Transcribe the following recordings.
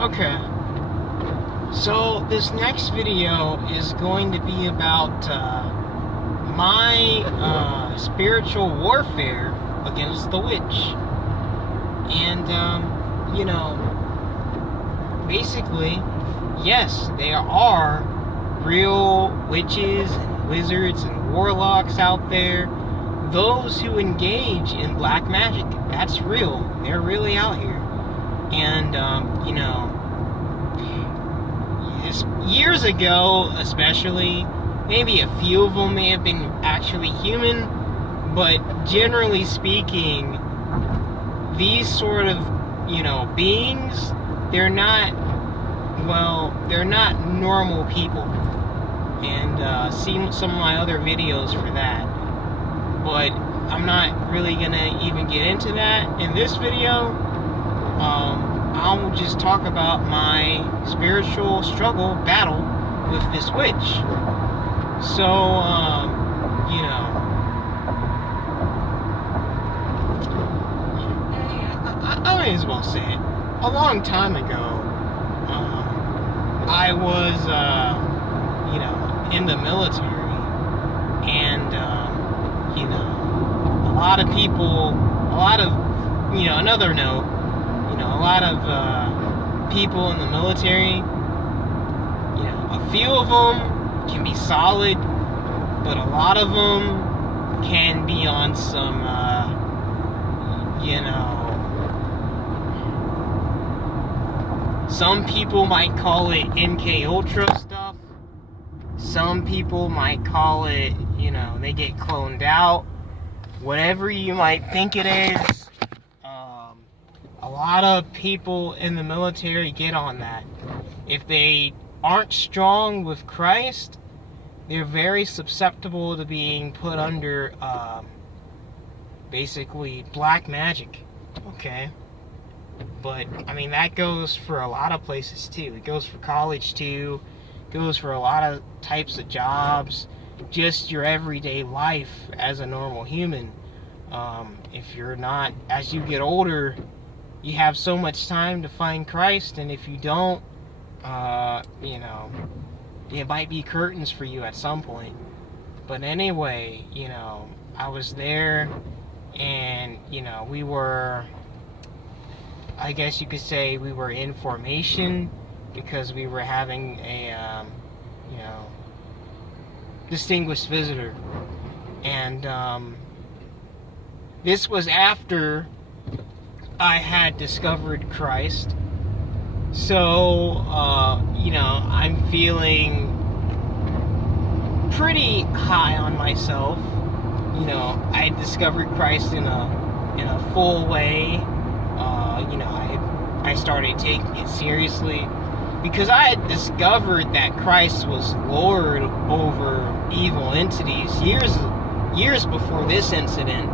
Okay. So this next video is going to be about my spiritual warfare against the witch. And, basically, yes, there are real witches and wizards and warlocks out there. Those who engage in black magic, that's real. They're really out here. And, years ago, especially, maybe a few of them may have been actually human, but generally speaking, these sort of, beings, they're not normal people. And see some of my other videos for that. But I'm not really gonna even get into that in this video. I'll just talk about my spiritual struggle, battle with this witch. So, I may as well say it. A long time ago, I was, in the military, and, another note, a lot of people in the military, a few of them can be solid, but a lot of them can be on some, some people might call it MK Ultra stuff. Some people might call it, they get cloned out. Whatever you might think it is, a lot of people in the military get on that. If they aren't strong with Christ, they're very susceptible to being put under, basically, black magic. Okay? But, that goes for a lot of places, too. It goes for college, too. It goes for a lot of types of jobs. Just your everyday life as a normal human. If you're not, as you get older, you have so much time to find Christ, and if you don't, it might be curtains for you at some point. But anyway, I was there, and, we were, I guess you could say we were in formation, because we were having a, distinguished visitor. And, this was after I had discovered Christ. So, I'm feeling pretty high on myself. I discovered Christ in a full way. I started taking it seriously because I had discovered that Christ was Lord over evil entities years before this incident.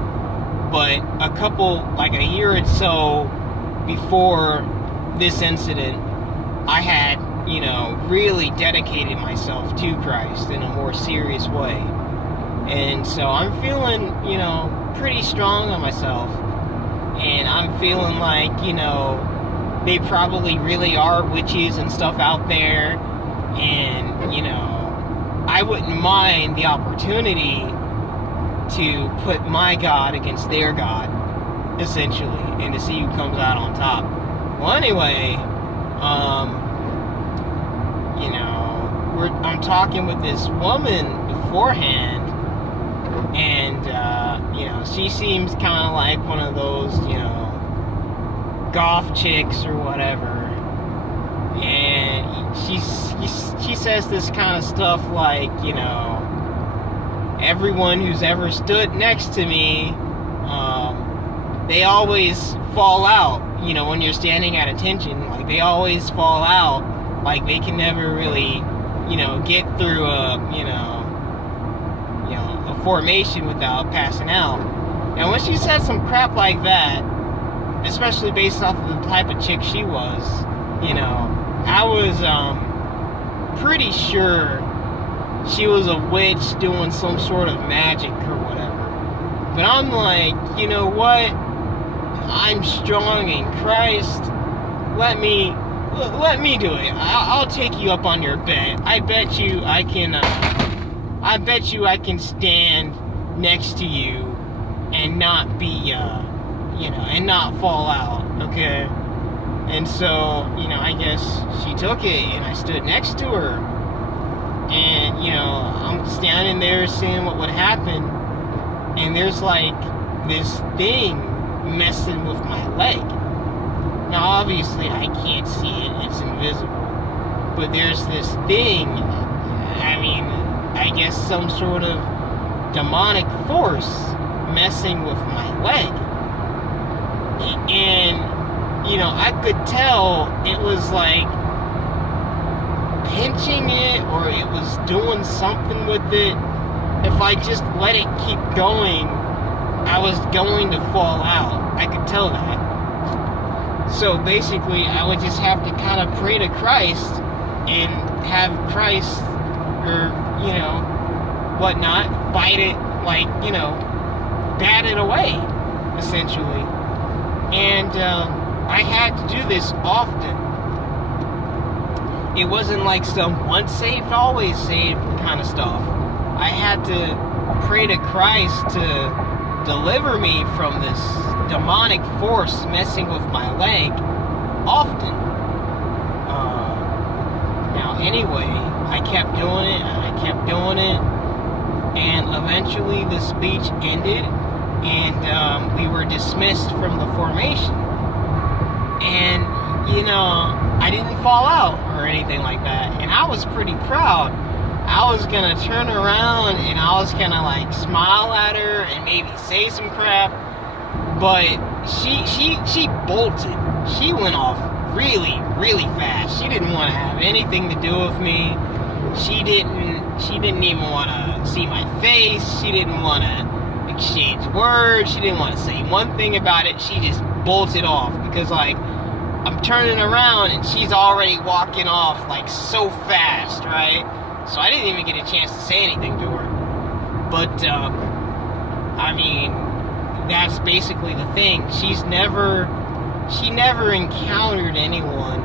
But a year or so before this incident, I had, really dedicated myself to Christ in a more serious way. And so I'm feeling, pretty strong on myself. And I'm feeling like, they probably really are witches and stuff out there. And, I wouldn't mind the opportunity to put my God against their God, essentially, and to see who comes out on top. Well, anyway, I'm talking with this woman beforehand, and, she seems kind of like one of those, goth chicks or whatever, and she says this kind of stuff like, everyone who's ever stood next to me, they always fall out, when you're standing at attention, like, they always fall out, like, they can never really, get through a formation without passing out. And when she said some crap like that, especially based off of the type of chick she was, I was, pretty sure she was a witch doing some sort of magic or whatever. But I'm like, you know what? I'm strong in Christ. Let me let me do it. I'll take you up on your bet. I bet you I can stand next to you and not be, and not fall out, okay? And so, I guess she took it, and I stood next to her. And, I'm standing there seeing what would happen. And there's, like, this thing messing with my leg. Now, obviously, I can't see it. It's invisible. But there's this thing, I guess some sort of demonic force messing with my leg. And, I could tell it was like pinching it, or it was doing something with it. If I just let it keep going, I was going to fall out. I could tell that. So basically, I would just have to kind of pray to Christ and have Christ, or, whatnot, bite it, like, bat it away, essentially. And I had to do this often. It wasn't like some once saved, always saved kind of stuff. I had to pray to Christ to deliver me from this demonic force messing with my leg often. Now, anyway, I kept doing it, and I kept doing it, and eventually the speech ended, and we were dismissed from the formation. And, I didn't fall out or anything like that, and I was pretty proud. I was gonna turn around and I was gonna like smile at her and maybe say some crap, but she bolted. She went off really, really fast. She didn't want to have anything to do with me. She didn't even want to see my face. She didn't want to exchange words. She didn't want to say one thing about it. She just bolted off because, like, I'm turning around and she's already walking off like so fast, right? So I didn't even get a chance to say anything to her. But, that's basically the thing. She never encountered anyone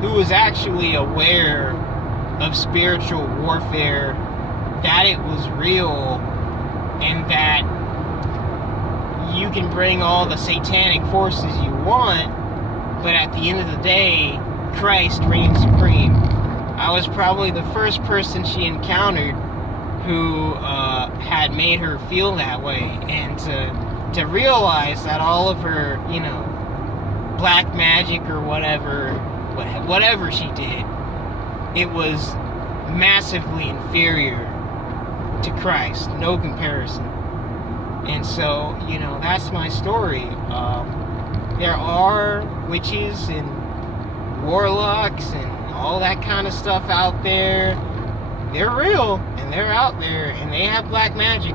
who was actually aware of spiritual warfare, that it was real, and that you can bring all the satanic forces you want, but at the end of the day, Christ reigns supreme. I was probably the first person she encountered who had made her feel that way, and to realize that all of her, black magic or whatever she did, it was massively inferior to Christ, no comparison. And so, that's my story. There are witches and warlocks and all that kind of stuff out there. They're real, and they're out there, and they have black magic.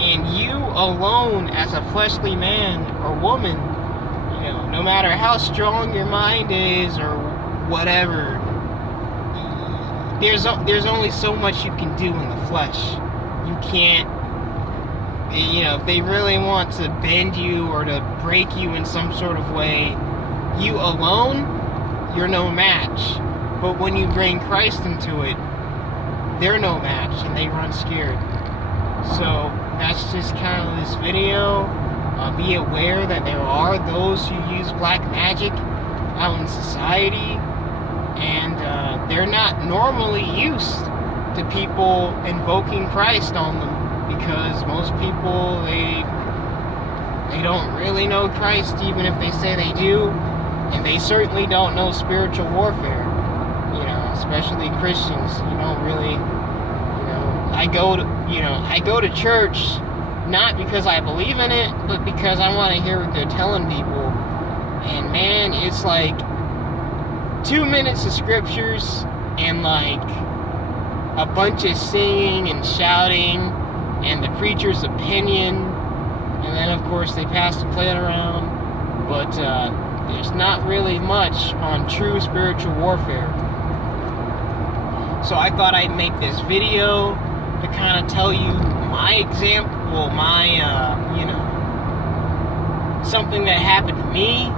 And you alone, as a fleshly man or woman, no matter how strong your mind is or whatever, there's only so much you can do in the flesh. You can't, if they really want to bend you or to break you in some sort of way, you alone, you're no match. But when you bring Christ into it, they're no match, and they run scared. So that's just kind of this video. Be aware that there are those who use black magic out in society, and they're not normally used to people invoking Christ on them, because most people, they don't really know Christ, even if they say they do, and they certainly don't know spiritual warfare. Especially Christians, you don't really, I go to church not because I believe in it, but because I want to hear what they're telling people. And man, it's like 2 minutes of scriptures and like a bunch of singing and shouting and the preacher's opinion, and then of course they pass the plate around, but there's not really much on true spiritual warfare. So I thought I'd make this video to kind of tell you my example, something that happened to me,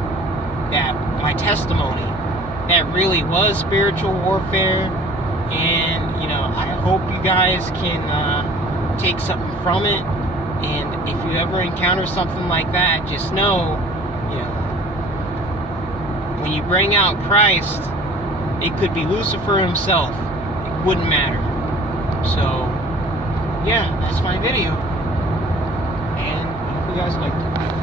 that my testimony, that really was spiritual warfare. And, you know, I hope you guys can take something from it. And if you ever encounter something like that, just know, you know, when you bring out Christ, it could be Lucifer himself. It wouldn't matter. So, yeah, that's my video. And I hope you guys liked it.